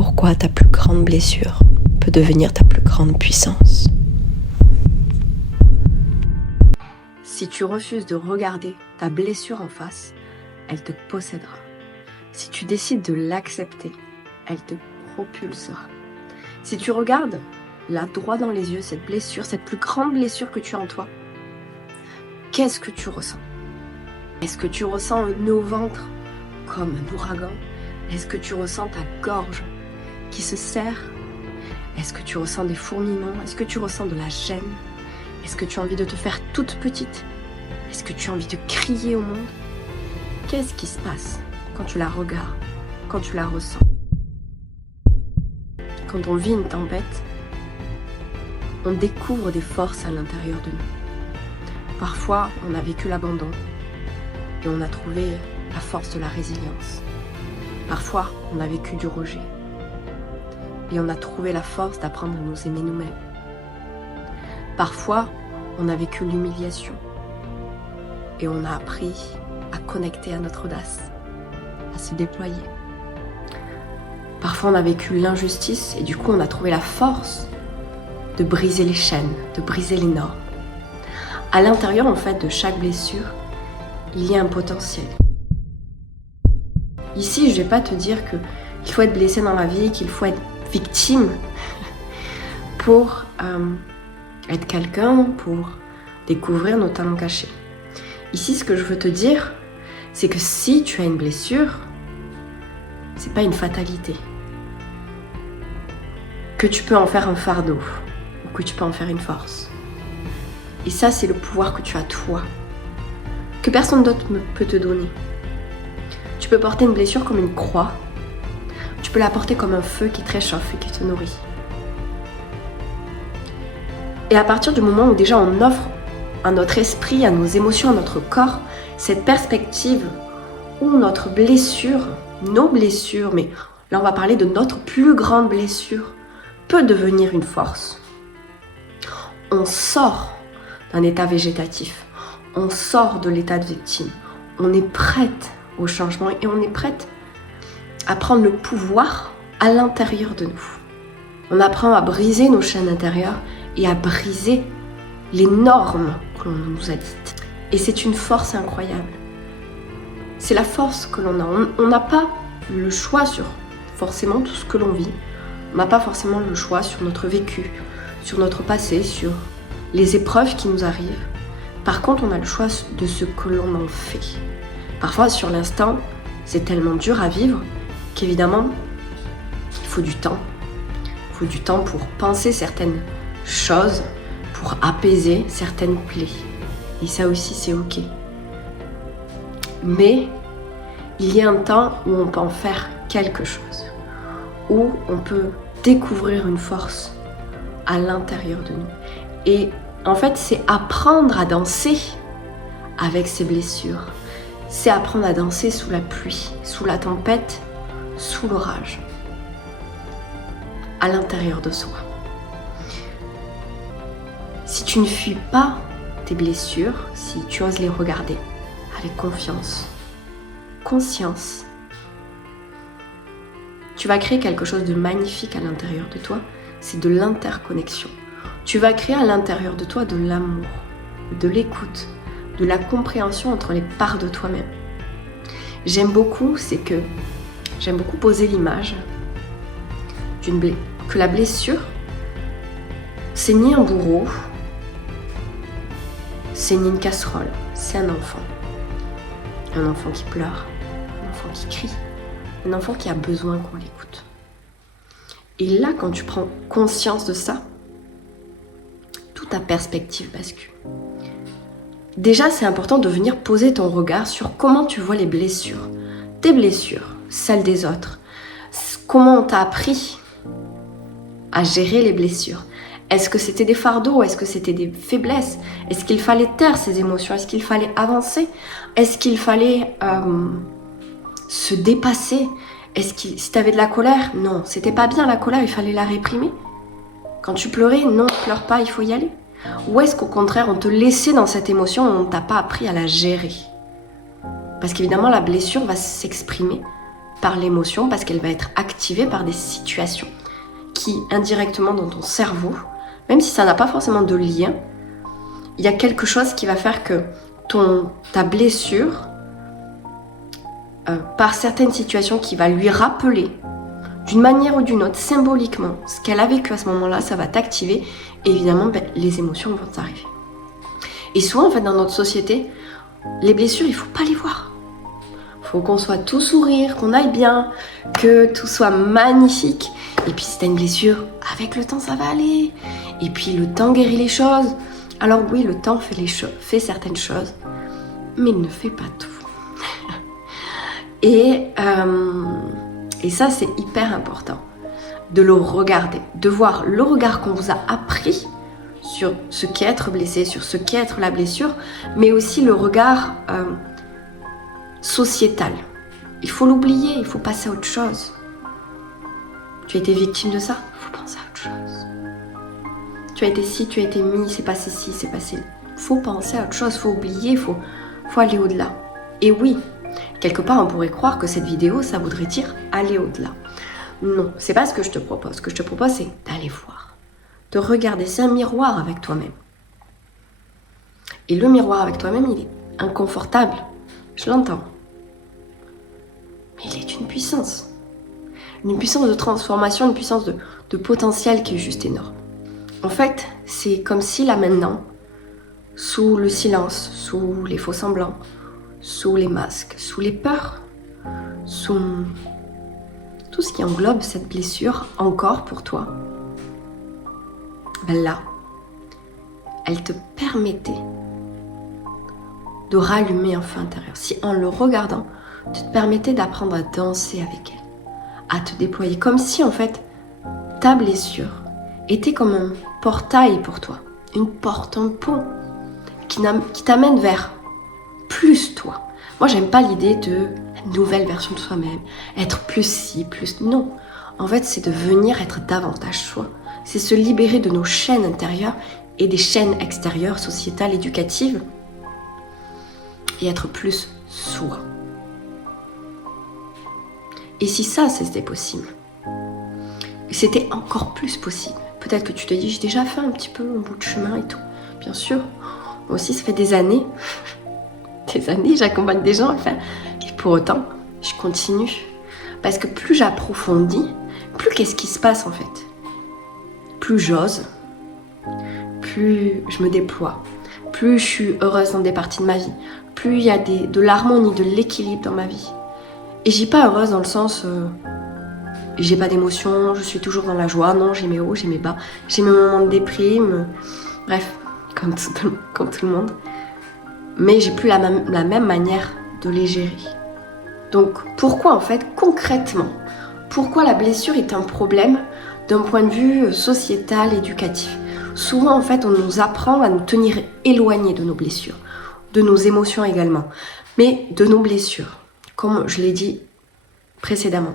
pourquoi ta plus grande blessure peut devenir ta plus grande puissance. Si tu refuses de regarder ta blessure en face, elle te possédera. Si tu décides de l'accepter, elle te propulsera. Si tu regardes là droit dans les yeux cette blessure, cette plus grande blessure que tu as en toi, qu'est-ce que tu ressens? Est-ce que tu ressens un nœud au ventre comme un ouragan? Est-ce que tu ressens ta gorge qui se serre? Est-ce que tu ressens des fourmillements? Est-ce que tu ressens de la gêne? Est-ce que tu as envie de te faire toute petite? Est-ce que tu as envie de crier au monde? Qu'est-ce qui se passe quand tu la regardes, quand tu la ressens? Quand on vit une tempête, on découvre des forces à l'intérieur de nous. Parfois, on a vécu l'abandon et on a trouvé la force de la résilience. Parfois, on a vécu du rejet et on a trouvé la force d'apprendre à nous aimer nous-mêmes. Parfois, on a vécu l'humiliation et on a appris à connecter à notre audace, à se déployer. Parfois, on a vécu l'injustice et du coup, on a trouvé la force de briser les chaînes, de briser les normes. À l'intérieur, en fait, de chaque blessure, il y a un potentiel. Ici, je ne vais pas te dire qu'il faut être blessé dans la vie, qu'il faut être victime pour être quelqu'un, pour découvrir nos talents cachés. Ici, ce que je veux te dire, c'est que si tu as une blessure, c'est pas une fatalité. Que tu peux en faire un fardeau, ou que tu peux en faire une force. Et ça, c'est le pouvoir que tu as toi, que personne d'autre ne peut te donner. Tu peux porter une blessure comme une croix, tu peux la porter comme un feu qui te réchauffe et qui te nourrit. Et à partir du moment où déjà on offre à notre esprit, à nos émotions, à notre corps, cette perspective où notre blessure, nos blessures, mais là on va parler de notre plus grande blessure, peut devenir une force. On sort d'un état végétatif, on sort de l'état de victime, on est prête au changement et on est prête à prendre le pouvoir à l'intérieur de nous. On apprend à briser nos chaînes intérieures et à briser les normes que l'on nous a dites. Et c'est une force incroyable. C'est la force que l'on a. On n'a pas le choix sur forcément tout ce que l'on vit. On n'a pas forcément le choix sur notre vécu, sur notre passé, sur les épreuves qui nous arrivent. Par contre, on a le choix de ce que l'on en fait. Parfois, sur l'instant, c'est tellement dur à vivre qu'évidemment, il faut du temps. Il faut du temps pour penser certaines choses, pour apaiser certaines plaies. Et ça aussi, c'est ok. Mais il y a un temps où on peut en faire quelque chose, où on peut découvrir une force à l'intérieur de nous. Et en fait, c'est apprendre à danser avec ces blessures. C'est apprendre à danser sous la pluie, sous la tempête, sous l'orage, à l'intérieur de soi. Si tu ne fuis pas tes blessures, si tu oses les regarder avec confiance, conscience, tu vas créer quelque chose de magnifique à l'intérieur de toi, c'est de l'interconnexion. Tu vas créer à l'intérieur de toi de l'amour, de l'écoute, de la compréhension entre les parts de toi-même. J'aime beaucoup poser l'image que la blessure, c'est ni un bourreau, c'est ni une casserole, c'est un enfant. Un enfant qui pleure, un enfant qui crie, un enfant qui a besoin qu'on l'écoute. Et là, quand tu prends conscience de ça, toute ta perspective bascule. Déjà, c'est important de venir poser ton regard sur comment tu vois les blessures. Tes blessures, celles des autres. Comment on t'a appris à gérer les blessures? Est-ce que c'était des fardeaux? Est-ce que c'était des faiblesses? Est-ce qu'il fallait taire ses émotions? Est-ce qu'il fallait avancer? Est-ce qu'il fallait se dépasser? Si tu avais de la colère? Non, c'était pas bien la colère, il fallait la réprimer. Quand tu pleurais? Non, ne pleure pas, il faut y aller. Ou est-ce qu'au contraire, on te laissait dans cette émotion et on ne t'a pas appris à la gérer? Parce qu'évidemment, la blessure va s'exprimer par l'émotion parce qu'elle va être activée par des situations qui, indirectement dans ton cerveau, même si ça n'a pas forcément de lien, il y a quelque chose qui va faire que ta blessure, par certaines situations qui va lui rappeler, d'une manière ou d'une autre, symboliquement, ce qu'elle a vécu à ce moment-là, ça va t'activer et évidemment, les émotions vont arriver. Et souvent, en fait, dans notre société, les blessures, il ne faut pas les voir. Il faut qu'on soit tout sourire, qu'on aille bien, que tout soit magnifique. Et puis, si tu as une blessure, avec le temps, ça va aller. Et puis, le temps guérit les choses. Alors oui, le temps fait certaines choses, mais il ne fait pas tout. Et ça, c'est hyper important de le regarder, de voir le regard qu'on vous a appris sur ce qu'est être blessé, sur ce qu'est être la blessure, mais aussi le regard sociétal. Il faut l'oublier, il faut passer à autre chose. Tu as été victime de ça, il faut penser à autre chose. Tu as été ci, tu as été mis, c'est passé ci, c'est passé. Il faut penser à autre chose, il faut oublier, il faut aller au-delà. Et oui, quelque part, on pourrait croire que cette vidéo, ça voudrait dire aller au-delà. Non, c'est pas ce que je te propose. Ce que je te propose, c'est d'aller voir, de regarder. C'est un miroir avec toi-même. Et le miroir avec toi-même, il est inconfortable. Je l'entends. Mais il est une puissance. Une puissance de transformation, une puissance de potentiel qui est juste énorme. En fait, c'est comme si là maintenant, sous le silence, sous les faux semblants, sous les masques, sous les peurs, sous tout ce qui englobe cette blessure encore pour toi, ben là, elle te permettait de rallumer un feu intérieur. Si en le regardant, tu te permettais d'apprendre à danser avec elle, à te déployer, comme si en fait ta blessure était comme un portail pour toi, une porte, un pont qui t'amène vers plus toi. Moi, j'aime pas l'idée de nouvelle version de soi-même, être plus ci, plus non. En fait, c'est de venir être davantage soi. C'est se libérer de nos chaînes intérieures et des chaînes extérieures, sociétales, éducatives, et être plus soi. Et si ça, c'était possible, c'était encore plus possible. Peut-être que tu te dis, j'ai déjà fait un petit peu un bout de chemin et tout. Bien sûr, moi aussi, ça fait des années, j'accompagne des gens à le faire. Et pour autant, je continue. Parce que plus j'approfondis, plus qu'est-ce qui se passe en fait. Plus j'ose, plus je me déploie, plus je suis heureuse dans des parties de ma vie, plus il y a de l'harmonie, de l'équilibre dans ma vie. Et je dis pas heureuse dans le sens... j'ai pas d'émotions, je suis toujours dans la joie. Non, j'ai mes hauts, j'ai mes bas, j'ai mes moments de déprime. Bref, comme tout le monde. Mais j'ai plus la même manière de les gérer. Donc, pourquoi en fait, concrètement, pourquoi la blessure est un problème d'un point de vue sociétal, éducatif? Souvent, en fait, on nous apprend à nous tenir éloignés de nos blessures, de nos émotions également, mais de nos blessures, comme je l'ai dit précédemment.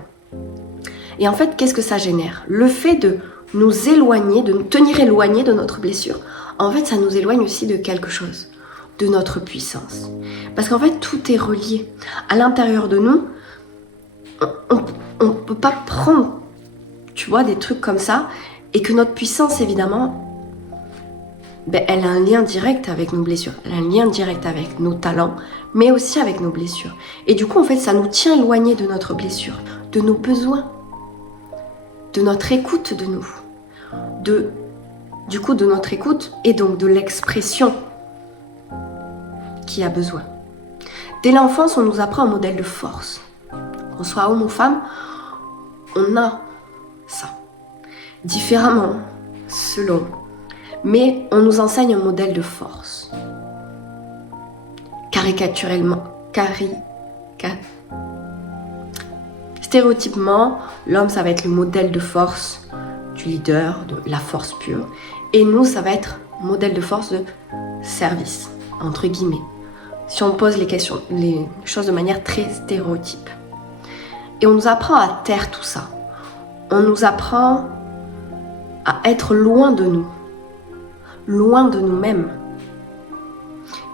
Et en fait, qu'est-ce que ça génère? Le fait de nous éloigner, de nous tenir éloignés de notre blessure, en fait, ça nous éloigne aussi de quelque chose, de notre puissance. Parce qu'en fait, tout est relié. À l'intérieur de nous, on ne peut pas prendre, tu vois, des trucs comme ça, et que notre puissance, évidemment, elle a un lien direct avec nos blessures, elle a un lien direct avec nos talents, mais aussi avec nos blessures. Et du coup, en fait, ça nous tient éloignés de notre blessure, de nos besoins, de notre écoute de nous, de notre écoute et donc de l'expression qui a besoin. Dès l'enfance, on nous apprend un modèle de force. Qu'on soit homme ou femme, on a ça. Différemment, selon. Mais on nous enseigne un modèle de force. Stéréotypement, l'homme, ça va être le modèle de force du leader, de la force pure. Et nous, ça va être modèle de force de service, entre guillemets. Si on pose les choses de manière très stéréotype. Et on nous apprend à taire tout ça. On nous apprend à être loin de nous, loin de nous-mêmes.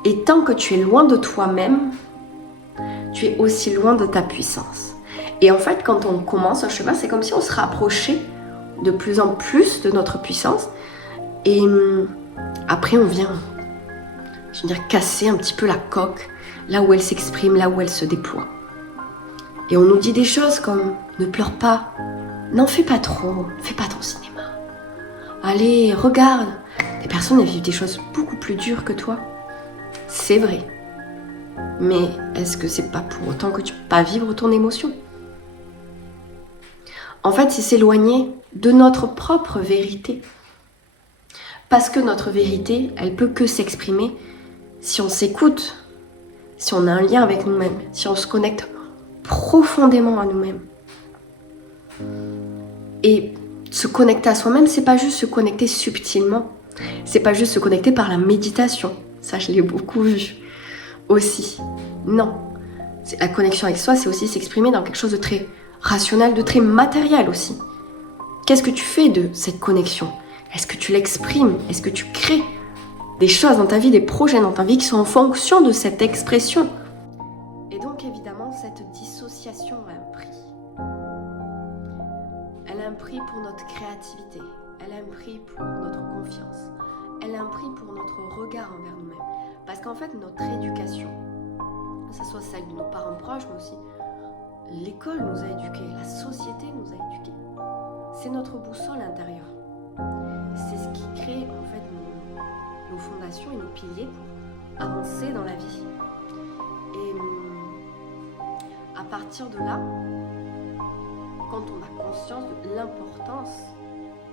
Et tant que tu es loin de toi-même, tu es aussi loin de ta puissance. Et en fait, quand on commence un chemin, c'est comme si on se rapprochait de plus en plus de notre puissance. Et après, on vient, je veux dire, casser un petit peu la coque, là où elle s'exprime, là où elle se déploie. Et on nous dit des choses comme « Ne pleure pas, n'en fais pas trop, fais pas ton cinéma. Allez, regarde, des personnes elles vivent des choses beaucoup plus dures que toi. » C'est vrai. Mais est-ce que c'est pas pour autant que tu peux pas vivre ton émotion ? En fait, c'est s'éloigner de notre propre vérité. Parce que notre vérité, elle peut que s'exprimer si on s'écoute, si on a un lien avec nous-mêmes, si on se connecte profondément à nous-mêmes. Et se connecter à soi-même, c'est pas juste se connecter subtilement. C'est pas juste se connecter par la méditation. Ça, je l'ai beaucoup vu aussi. Non. La connexion avec soi, c'est aussi s'exprimer dans quelque chose de très rationnel, de très matériel aussi. Qu'est-ce que tu fais de cette connexion ? Est-ce que tu l'exprimes ? Est-ce que tu crées des choses dans ta vie, des projets dans ta vie qui sont en fonction de cette expression ? Et donc, évidemment, cette dissociation a un prix. Elle a un prix pour notre créativité. Elle a un prix pour notre confiance. Elle a un prix pour notre regard envers nous-mêmes. Parce qu'en fait, notre éducation, que ce soit celle de nos parents proches, mais aussi l'école nous a éduqués, la société nous a éduqués. C'est notre boussole intérieure. C'est ce qui crée en fait nos fondations et nos piliers pour avancer dans la vie. Et à partir de là, quand on a conscience de l'importance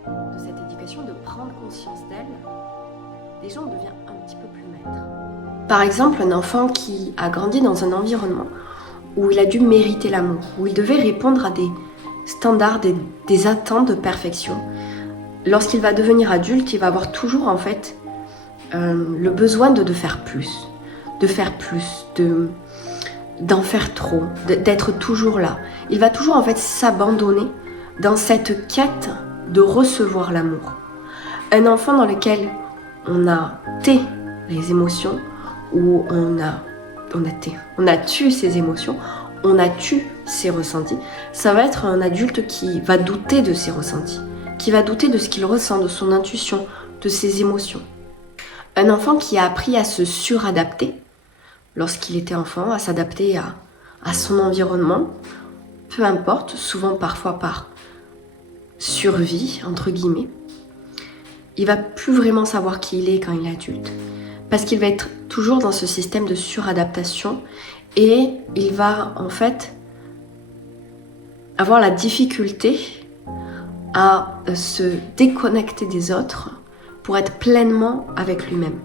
de cette éducation, de prendre conscience d'elle, déjà on devient un petit peu plus maître. Par exemple, un enfant qui a grandi dans un environnement où il a dû mériter l'amour, où il devait répondre à des standards, des attentes de perfection. Lorsqu'il va devenir adulte, il va avoir toujours en fait le besoin de faire plus, d'en faire trop, d'être toujours là. Il va toujours en fait s'abandonner dans cette quête de recevoir l'amour. Un enfant dans lequel on a les émotions, où on a tué ses émotions, on a tué ses ressentis, ça va être un adulte qui va douter de ses ressentis, qui va douter de ce qu'il ressent, de son intuition, de ses émotions. Un enfant qui a appris à se suradapter lorsqu'il était enfant, à s'adapter à son environnement, peu importe, souvent parfois par survie, entre guillemets, il va plus vraiment savoir qui il est quand il est adulte. Parce qu'il va être toujours dans ce système de suradaptation et il va en fait avoir la difficulté à se déconnecter des autres pour être pleinement avec lui-même.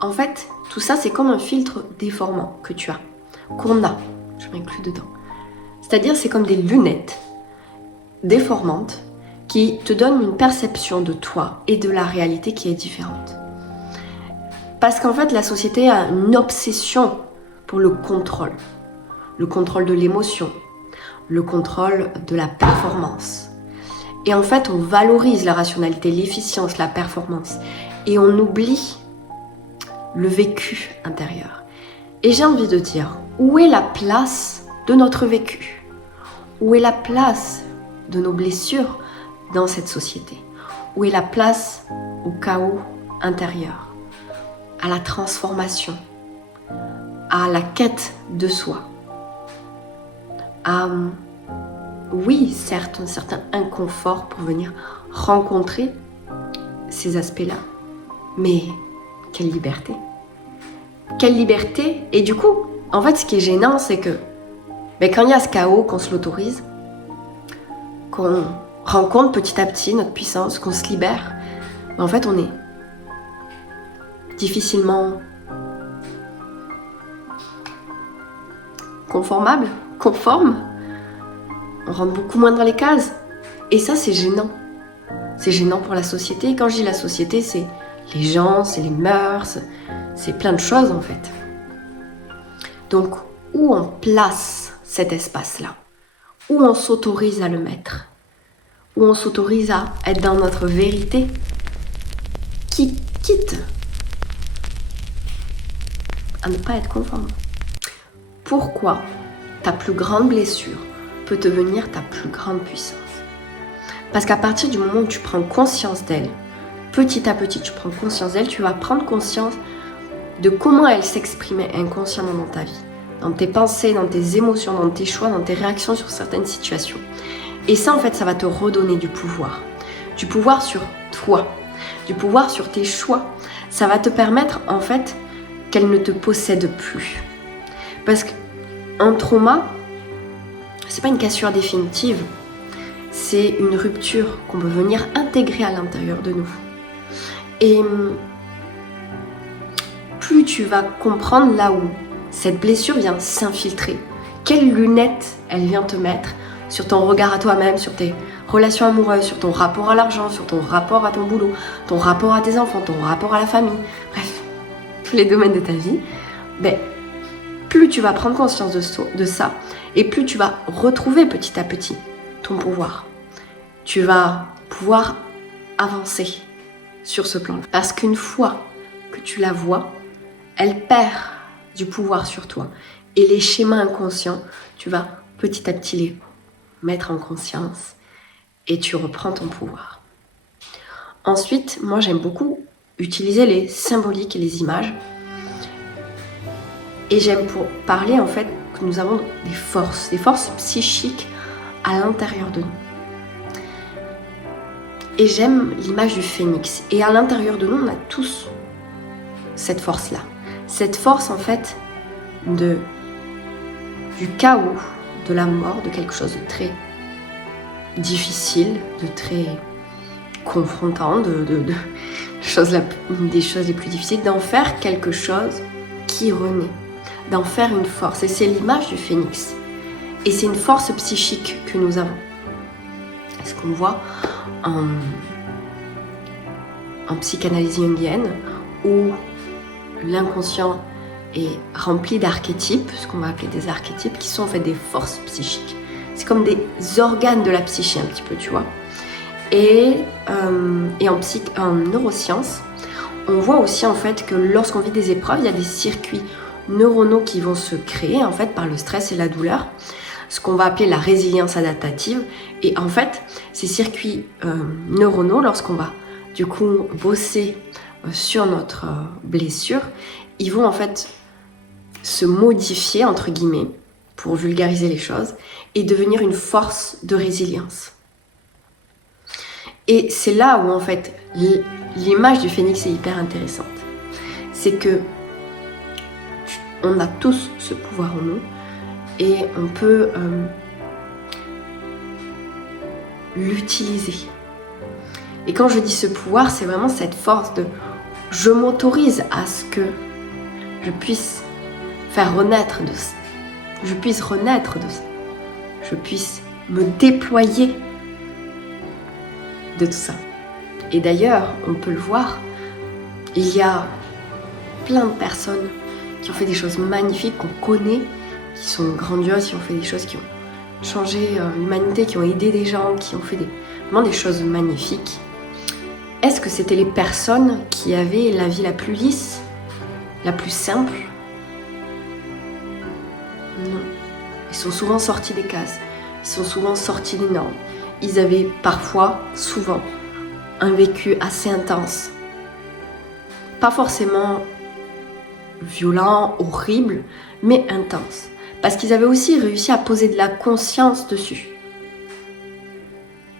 En fait, tout ça c'est comme un filtre déformant que tu as, qu'on a, je m'inclus dedans. C'est-à-dire c'est comme des lunettes déformantes qui te donnent une perception de toi et de la réalité qui est différente. Parce qu'en fait, la société a une obsession pour le contrôle de l'émotion, le contrôle de la performance. Et en fait, on valorise la rationalité, l'efficience, la performance. Et on oublie le vécu intérieur. Et j'ai envie de dire, où est la place de notre vécu ? Où est la place de nos blessures dans cette société ? Où est la place au chaos intérieur ? À la transformation, à la quête de soi, à, oui, certes, un certain inconfort pour venir rencontrer ces aspects-là, mais quelle liberté! Quelle liberté! Et du coup, en fait, ce qui est gênant, c'est que quand il y a ce chaos, qu'on se l'autorise, qu'on rencontre petit à petit notre puissance, qu'on se libère, en fait, on est difficilement conforme, on rentre beaucoup moins dans les cases. Et ça, c'est gênant. C'est gênant pour la société. Et quand je dis la société, c'est les gens, c'est les mœurs, c'est plein de choses en fait. Donc, où on place cet espace-là ? Où on s'autorise à le mettre ? Où on s'autorise à être dans notre vérité ? Quitte à ne pas être conforme. Pourquoi ta plus grande blessure, peut devenir ta plus grande puissance. Parce qu'à partir du moment où tu prends conscience d'elle, petit à petit tu prends conscience d'elle, tu vas prendre conscience de comment elle s'exprimait inconsciemment dans ta vie, dans tes pensées, dans tes émotions, dans tes choix, dans tes réactions sur certaines situations. Et ça, en fait, ça va te redonner du pouvoir sur toi, du pouvoir sur tes choix. Ça va te permettre, en fait, qu'elle ne te possède plus. Parce qu'un trauma, c'est pas une cassure définitive, c'est une rupture qu'on peut venir intégrer à l'intérieur de nous. Et plus tu vas comprendre là où cette blessure vient s'infiltrer, quelles lunettes elle vient te mettre sur ton regard à toi-même, sur tes relations amoureuses, sur ton rapport à l'argent, sur ton rapport à ton boulot, ton rapport à tes enfants, ton rapport à la famille, bref, tous les domaines de ta vie, plus tu vas prendre conscience de ça, et plus tu vas retrouver petit à petit ton pouvoir. Tu vas pouvoir avancer sur ce plan-là. Parce qu'une fois que tu la vois, elle perd du pouvoir sur toi. Et les schémas inconscients, tu vas petit à petit les mettre en conscience et tu reprends ton pouvoir. Ensuite, moi j'aime beaucoup utiliser les symboliques et les images. Et j'aime pour parler en fait que nous avons des forces psychiques à l'intérieur de nous. Et j'aime l'image du phénix. Et à l'intérieur de nous, on a tous cette force-là. Cette force en fait du chaos, de la mort, de quelque chose de très difficile, de très confrontant, des choses les plus difficiles, d'en faire quelque chose qui renaît, d'en faire une force. Et c'est l'image du phénix. Et c'est une force psychique que nous avons. Ce qu'on voit en psychanalyse jungienne, où l'inconscient est rempli d'archétypes, ce qu'on va appeler des archétypes, qui sont en fait des forces psychiques. C'est comme des organes de la psyché un petit peu, tu vois. Et en neurosciences, on voit aussi en fait que lorsqu'on vit des épreuves, il y a des circuits neuronaux qui vont se créer en fait par le stress et la douleur, ce qu'on va appeler la résilience adaptative. Et en fait, ces circuits neuronaux, lorsqu'on va du coup bosser sur notre blessure, ils vont en fait se modifier entre guillemets pour vulgariser les choses et devenir une force de résilience. Et c'est là où en fait l'image du phénix est hyper intéressante. C'est que on a tous ce pouvoir en nous et on peut l'utiliser. Et quand je dis ce pouvoir, c'est vraiment cette force de je m'autorise à ce que je puisse faire renaître de ça. Je puisse renaître de ça. Je puisse me déployer de tout ça. Et d'ailleurs, on peut le voir, il y a plein de personnes qui ont fait des choses magnifiques, qu'on connaît, qui sont grandioses, qui ont fait des choses qui ont changé l'humanité, qui ont aidé des gens, qui ont fait vraiment des choses magnifiques. Est-ce que c'était les personnes qui avaient la vie la plus lisse, la plus simple? Non. Ils sont souvent sortis des cases, ils sont souvent sortis des normes. Ils avaient parfois, souvent, un vécu assez intense. Pas forcément violent, horrible, mais intense. Parce qu'ils avaient aussi réussi à poser de la conscience dessus.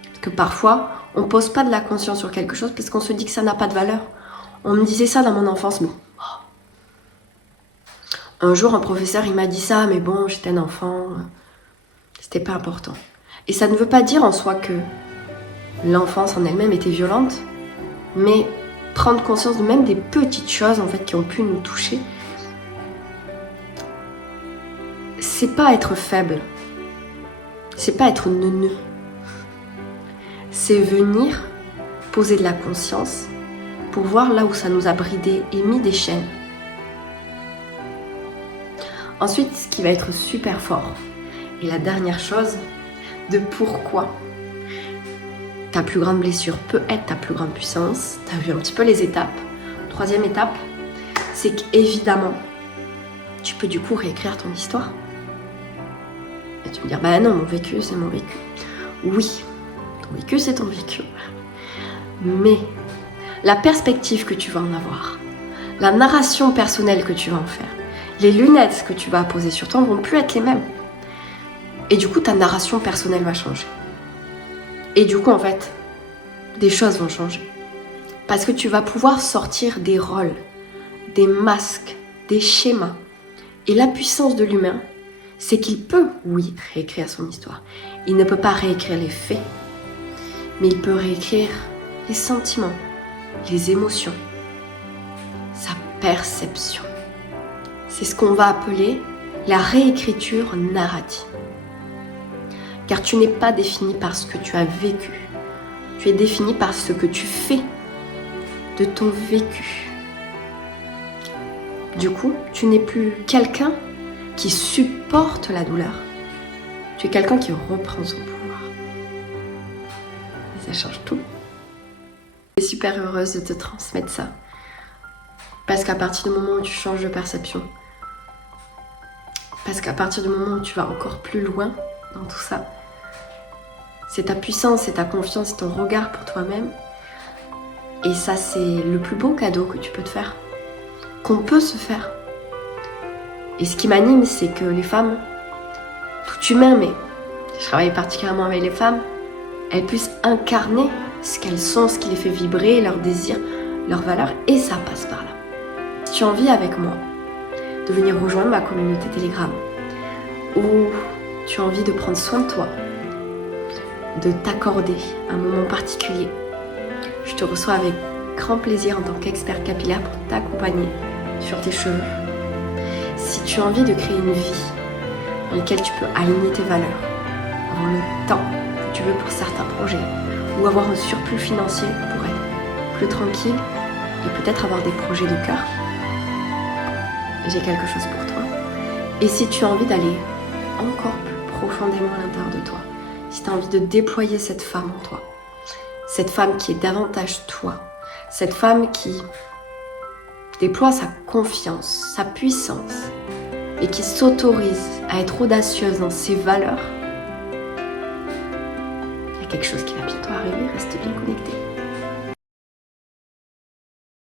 Parce que parfois, on ne pose pas de la conscience sur quelque chose parce qu'on se dit que ça n'a pas de valeur. On me disait ça dans mon enfance, mais... Un jour, un professeur, il m'a dit ça, mais bon, j'étais un enfant, c'était pas important. Et ça ne veut pas dire en soi que l'enfance en elle-même était violente, mais prendre conscience de même des petites choses en fait qui ont pu nous toucher, c'est pas être faible, c'est pas être neuneux, c'est venir poser de la conscience pour voir là où ça nous a bridé et mis des chaînes. Ensuite, ce qui va être super fort, et la dernière chose, de pourquoi ta plus grande blessure peut être ta plus grande puissance. Tu as vu un petit peu les étapes. Troisième étape, c'est qu'évidemment, tu peux du coup réécrire ton histoire. Et tu me dis, bah non, mon vécu, c'est mon vécu. Oui, ton vécu, c'est ton vécu. Mais la perspective que tu vas en avoir, la narration personnelle que tu vas en faire, les lunettes que tu vas poser sur toi ne vont plus être les mêmes. Et du coup, ta narration personnelle va changer. Et du coup, en fait, des choses vont changer. Parce que tu vas pouvoir sortir des rôles, des masques, des schémas. Et la puissance de l'humain, c'est qu'il peut, oui, réécrire son histoire. Il ne peut pas réécrire les faits, mais il peut réécrire les sentiments, les émotions, sa perception. C'est ce qu'on va appeler la réécriture narrative. Car tu n'es pas défini par ce que tu as vécu. Tu es défini par ce que tu fais de ton vécu. Du coup, tu n'es plus quelqu'un qui supporte la douleur. Tu es quelqu'un qui reprend son pouvoir. Et ça change tout. Je suis super heureuse de te transmettre ça. Parce qu'à partir du moment où tu changes de perception, parce qu'à partir du moment où tu vas encore plus loin dans tout ça, c'est ta puissance, c'est ta confiance, c'est ton regard pour toi-même. Et ça, c'est le plus beau cadeau que tu peux te faire, qu'on peut se faire. Et ce qui m'anime, c'est que les femmes, tout humain, mais je travaille particulièrement avec les femmes, elles puissent incarner ce qu'elles sont, ce qui les fait vibrer, leurs désirs, leurs valeurs, et ça passe par là. Si tu as envie avec moi de venir rejoindre ma communauté Telegram, ou tu as envie de prendre soin de toi, de t'accorder un moment particulier, je te reçois avec grand plaisir en tant qu'expert capillaire pour t'accompagner sur tes cheveux. Si tu as envie de créer une vie dans laquelle tu peux aligner tes valeurs, avoir le temps que tu veux pour certains projets, ou avoir un surplus financier pour être plus tranquille et peut-être avoir des projets de cœur, j'ai quelque chose pour toi. Et si tu as envie d'aller encore plus profondément à l'intérieur de toi, si tu as envie de déployer cette femme en toi, cette femme qui est davantage toi, cette femme qui déploie sa confiance, sa puissance et qui s'autorise à être audacieuse dans ses valeurs, il y a quelque chose qui va bientôt arriver, reste bien connecté.